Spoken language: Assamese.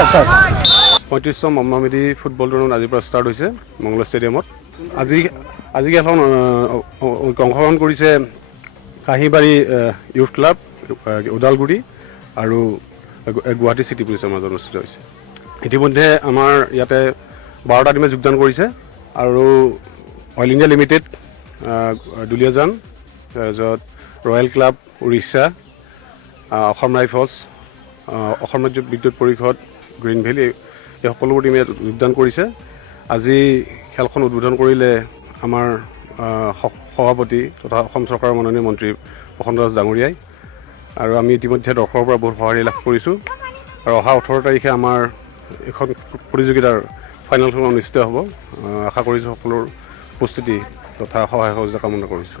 35ম মহামেধি ফুটবল টুৰ্ণামেণ্ট আজিৰ পৰা ষ্টাৰ্ট হৈছে মংগল ষ্টেডিয়ামত। আজি খেলখন অংশগ্ৰহণ কৰিছে কাহিবাৰী ইউথ ক্লাব, ওদালগুৰি আৰু গুৱাহাটী চিটি পুলিচৰ মাজত অনুষ্ঠিত হৈছে। ইতিমধ্যে আমাৰ ইয়াতে 12টা টিমে যোগদান কৰিছে আৰু অইল ইণ্ডিয়া লিমিটেড, দুলীয়াজান, তাৰপিছত royal club Orissa, Assam rifles, Assam ৰাজ্য বিদ্যুৎ পৰিষদ, গ্ৰীণ ভেলী, এই সকলোবোৰ টিমে যোগদান কৰিছে। আজি খেলখন উদ্বোধন কৰিলে আমাৰ সভাপতি তথা অসম চৰকাৰৰ মাননীয় মন্ত্ৰী প্ৰসন্ন দাস ডাঙৰীয়াই। আৰু আমি ইতিমধ্যে দৰ্শকৰ পৰা বহুত সঁহাৰি লাভ কৰিছোঁ আৰু অহা 18 তাৰিখে আমাৰ এখন প্ৰতিযোগিতাৰ ফাইনেলখন অনুষ্ঠিত হ'ব। আশা কৰিছোঁ সকলোৰ উপস্থিতি তথা সহায় সহযোগিতা কামনা কৰিছোঁ।